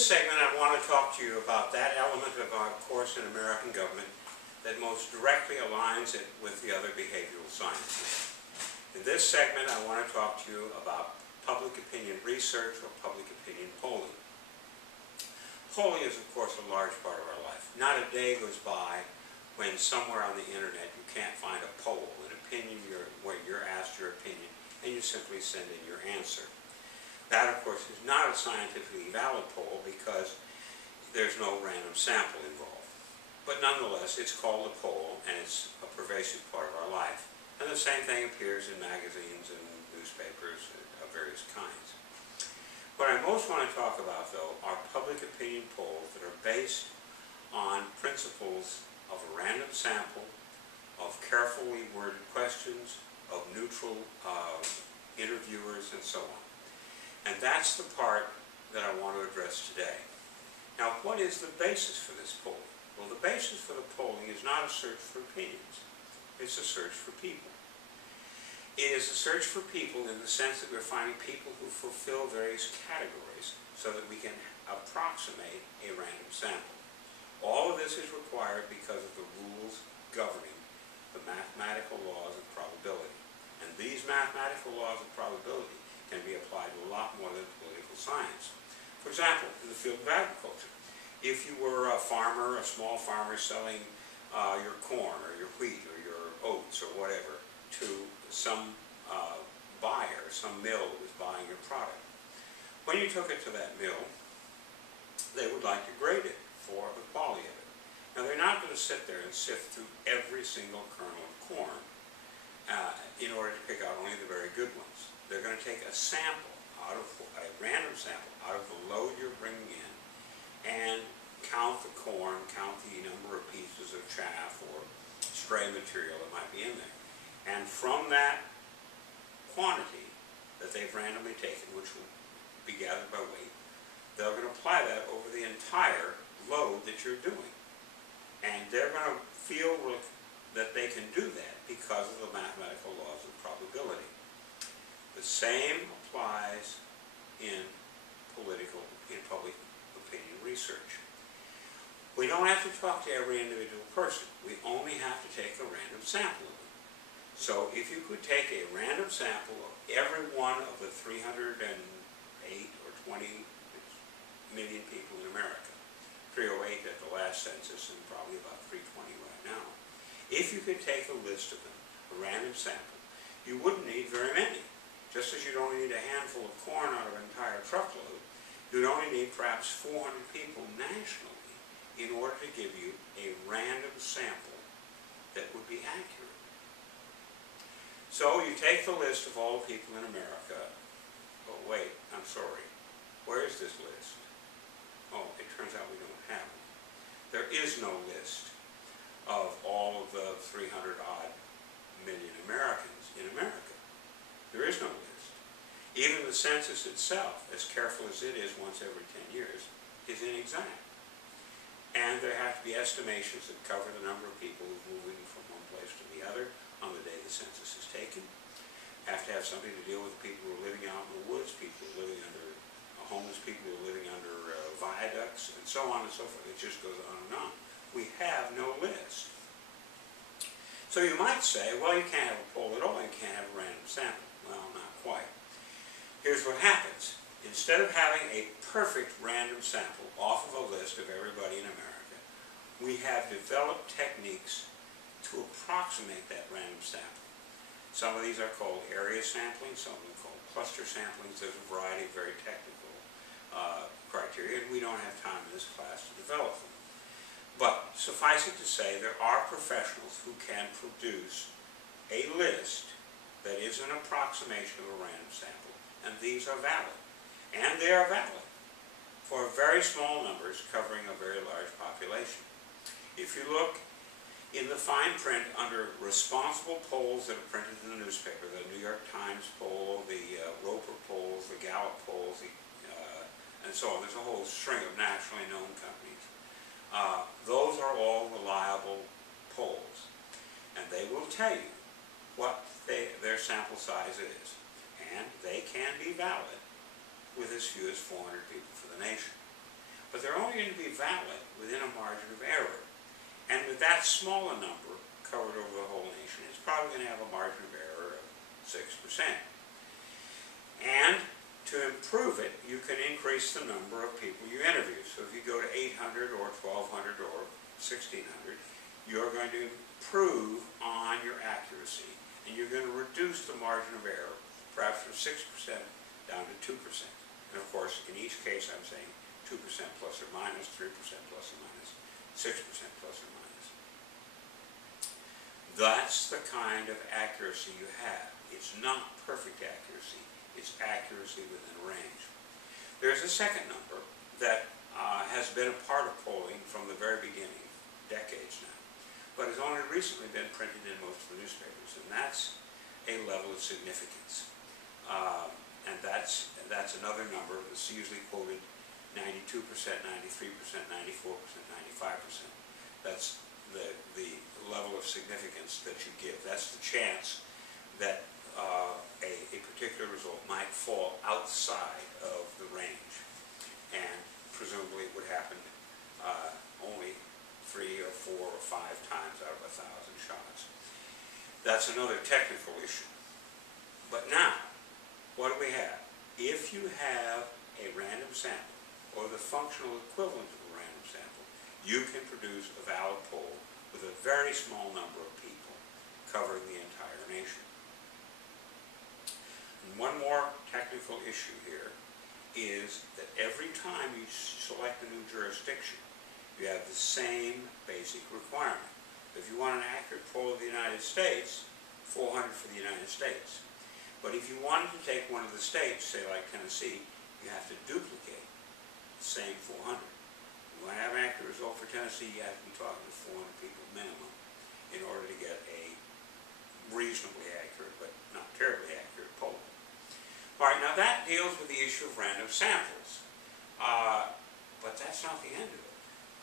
this segment, I want to talk to you about that element of our course in American government that most directly aligns it with the other behavioral sciences. In this segment, I want to talk to you about public opinion research or public opinion polling. Polling is, of course, a large part of our life. Not a day goes by when somewhere on the internet you can't find a poll, an opinion where you're asked your opinion, and you simply send in your answer. That, of course, is not a scientifically valid poll because there's no random sample involved. But nonetheless, it's called a poll, and it's a pervasive part of our life. And the same thing appears in magazines and newspapers of various kinds. What I most want to talk about, though, are public opinion polls that are based on principles of a random sample, of carefully worded questions, of neutral interviewers, and so on. And that's the part that I want to address today. Now, what is the basis for this polling? Well, the basis for the polling is not a search for opinions. It's a search for people. It is a search for people in the sense that we're finding people who fulfill various categories so that we can approximate a random sample. All of this is required because of the rules governing the mathematical laws of probability. And these mathematical laws of probability can be applied to a lot more than political science. For example, in the field of agriculture, if you were a farmer, a small farmer selling your corn or your wheat or your oats or whatever to some buyer, some mill that was buying your product, when you took it to that mill, they would like to grade it for the quality of it. Now, they're not going to sit there and sift through every single kernel of corn in order to pick out only the very good ones. They're going to take a sample, a random sample, out of the load you're bringing in and count the corn, count the number of pieces of chaff or stray material that might be in there. And from that quantity that they've randomly taken, which will be gathered by weight, they're going to apply that over the entire load that you're doing. And they're going to feel that they can do that because of the mathematical laws of probability. The same applies in public opinion research. We don't have to talk to every individual person. We only have to take a random sample of them. So if you could take a random sample of every one of the 308 or 20 million people in America, 308 at the last census and probably about 320 right now, if you could take a list of them, a random sample, you wouldn't need very many. Just as you'd only need a handful of corn out of an entire truckload, you'd only need perhaps 400 people nationally in order to give you a random sample that would be accurate. So you take the list of all the people in America. Oh, wait, I'm sorry. Where is this list? Oh, it turns out we don't have it. There is no list of all of the 300-odd million Americans in America. There is no list. Even the census itself, as careful as it is once every 10 years, is inexact. And there have to be estimations that cover the number of people moving from one place to the other on the day the census is taken. Have to have somebody to deal with people who are living out in the woods, people who are living under, homeless people who are living under viaducts, and so on and so forth. It just goes on and on. We have no list. So you might say, well, you can't have a poll at all, you can't have a random sample. Well, not quite. Here's what happens. Instead of having a perfect random sample off of a list of everybody in America, we have developed techniques to approximate that random sample. Some of these are called area sampling, some of them are called cluster samplings. There's a variety of very technical criteria, and we don't have time in this class to develop them. But suffice it to say, there are professionals who can produce a list that is an approximation of a random sample, and these are valid. And they are valid for very small numbers covering a very large population. If you look in the fine print under responsible polls that are printed in the newspaper, the New York Times poll, the Roper polls, the Gallup polls, and so on, there's a whole string of nationally known companies. Those are all reliable polls, and they will tell you what their sample size is, and they can be valid with as few as 400 people for the nation. but they're only going to be valid within a margin of error. And with that small a number covered over the whole nation, it's probably going to have a margin of error of 6%. And to improve it, you can increase the number of people you interview. So if you go to 800 or 1200 or 1600, you're going to improve on your accuracy, and you're going to reduce the margin of error, perhaps from 6% down to 2%. And of course, in each case, I'm saying 2% plus or minus, 3% plus or minus, 6% plus or minus. That's the kind of accuracy you have. It's not perfect accuracy. It's accuracy within a range. There's a second number that has been a part of polling from the very beginning, decades now, but has only recently been printed in most of the newspapers, and that's a level of significance. And that's another number that's usually quoted 92%, 93%, 94%, 95%. That's the level of significance that you give. That's the chance that a particular result might fall outside of the range. And presumably it would happen only 3 or 4 or 5 times out of 1,000 shots. That's another technical issue. But now, what do we have? If you have a random sample, or the functional equivalent of a random sample, you can produce a valid poll with a very small number of people covering the entire nation. And one more technical issue here is that every time you select a new jurisdiction, you have the same basic requirement. If you want an accurate poll of the United States, 400 for the United States. But if you wanted to take one of the states, say like Tennessee, you have to duplicate the same 400. You want to have an accurate result for Tennessee, you have to be talking to 400 people minimum in order to get a reasonably accurate, but not terribly accurate poll. All right, now that deals with the issue of random samples. But that's not the end of it.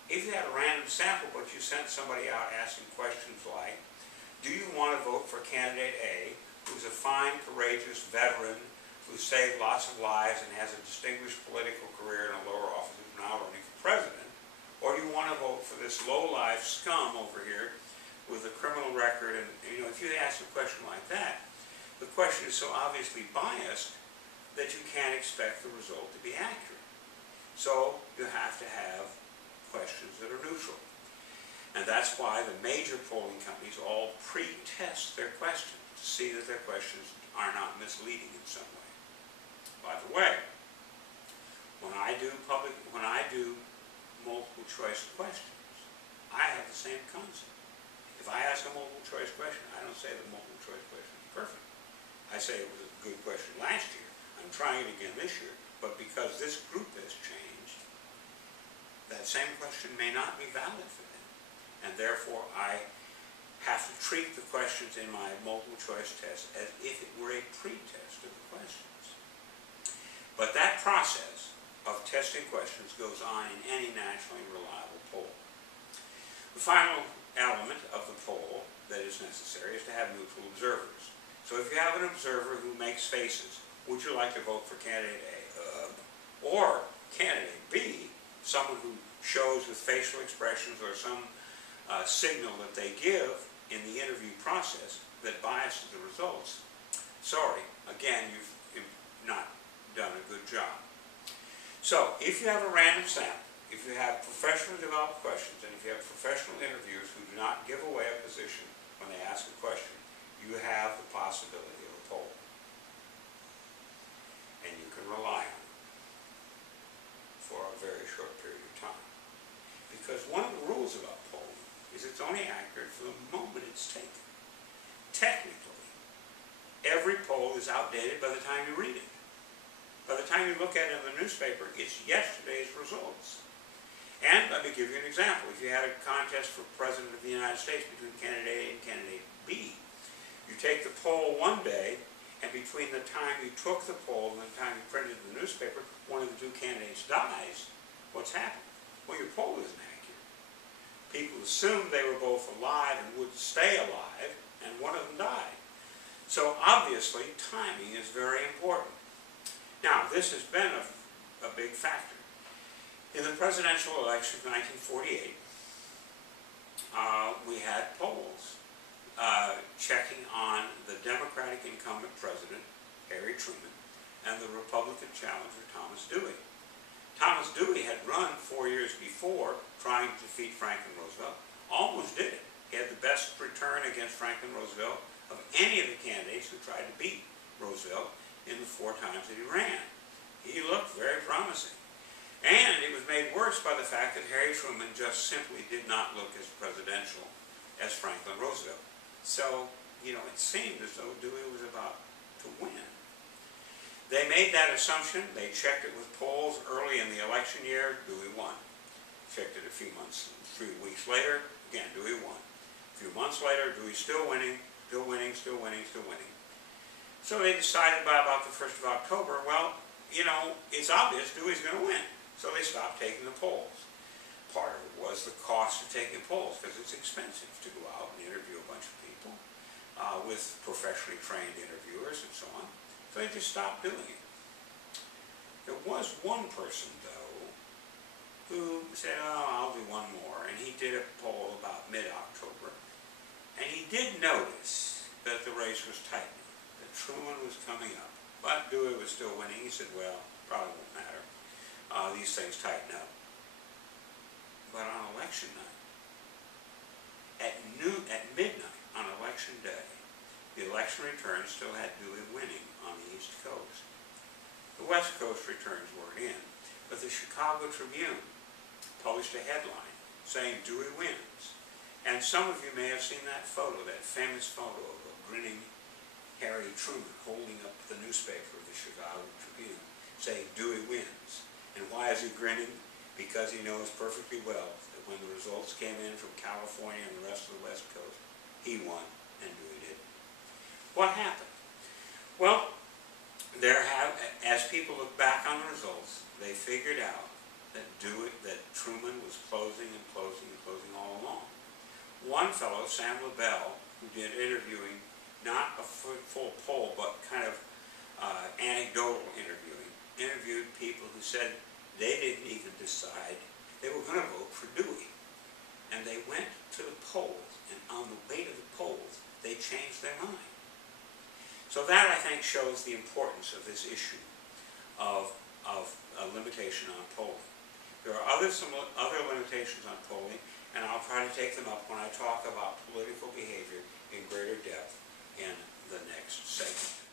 If you had a random sample, but you sent somebody out asking questions like, do you want to vote for candidate A, who's a fine, courageous veteran who saved lots of lives and has a distinguished political career in a lower office who's now running for president? Or do you want to vote for this low-life scum over here with a criminal record? And if you ask a question like that, the question is so obviously biased that you can't expect the result to be accurate. So you have to have questions that are neutral. And that's why the major polling companies all pre-test their questions to see that their questions are not misleading in some way. By the way, when I do multiple choice questions, I have the same concept. If I ask a multiple choice question, I don't say the multiple choice question is perfect. I say it was a good question last year. I'm trying it again this year, but because this group has changed, that same question may not be valid for them. And therefore, I have to treat the questions in my multiple choice test as if it were a pre-test of the questions. But that process of testing questions goes on in any nationally reliable poll. The final element of the poll that is necessary is to have neutral observers. So if you have an observer who makes faces, would you like to vote for candidate A? Or candidate B, someone who shows with facial expressions or some signal that they give in the interview process that biases the results. Sorry, again, you've not done a good job. So, if you have a random sample, if you have professionally developed questions, and if you have professional interviewers who do not give away a position when they ask a question, you have the possibility of a poll. And you can rely on it for a very short period of time. Because one of the rules about polling is it's only accurate for the moment it's taken. Technically, every poll is outdated by the time you read it. By the time you look at it in the newspaper, it's yesterday's results. And let me give you an example. If you had a contest for President of the United States between candidate A and candidate B, you take the poll one day, and between the time you took the poll and the time you printed the newspaper, one of the two candidates dies. What's happened? Well, your poll isn't accurate. People assumed they were both alive and would stay alive, and one of them died. So obviously, timing is very important. Now, this has been a big factor. In the presidential election of 1948, we had polls checking on the Democratic incumbent president, Harry Truman, and the Republican challenger, Thomas Dewey. Thomas Dewey had run 4 years before trying to defeat Franklin Roosevelt. Almost did it. He had the best return against Franklin Roosevelt of any of the candidates who tried to beat Roosevelt in the 4 times that he ran. He looked very promising. And it was made worse by the fact that Harry Truman just simply did not look as presidential as Franklin Roosevelt. So, it seemed as though Dewey was about to win. They made that assumption. They checked it with polls early in the election year. Dewey won. Checked it a few weeks later. Again, Dewey won. A few months later, Dewey still winning, still winning, still winning, still winning. So they decided by about the 1st of October, well, it's obvious Dewey's going to win. So they stopped taking the polls. Part of it was the cost of taking polls, because it's expensive to go out and interview a bunch of people with professionally trained interviewers and so on. So they just stopped doing it. There was one person, though, who said, I'll do one more. And he did a poll about mid-October. And he did notice that the race was tightening, that Truman was coming up. But Dewey was still winning. He said, well, probably won't matter. These things tighten up. But on election night, at midnight on election day, the election returns still had Dewey winning on the East Coast. The West Coast returns weren't in, but the Chicago Tribune published a headline saying Dewey wins. And some of you may have seen that photo, that famous photo of a grinning Harry Truman holding up the newspaper of the Chicago Tribune saying Dewey wins. And why is he grinning? Because he knows perfectly well that when the results came in from California and the rest of the West Coast, he won and Dewey didn't. What happened? Well, as people look back on the results, they figured out that Truman was closing and closing and closing all along. One fellow, Sam LaBelle, who did interviewing, not a full poll, but kind of anecdotal interviewing, interviewed people who said they didn't even decide they were going to vote for Dewey. And they went to the polls, and on the way to the polls, they changed their mind. So that, I think, shows the importance of this issue of a limitation on polling. There are some other limitations on polling, and I'll try to take them up when I talk about political behavior in greater depth in the next segment.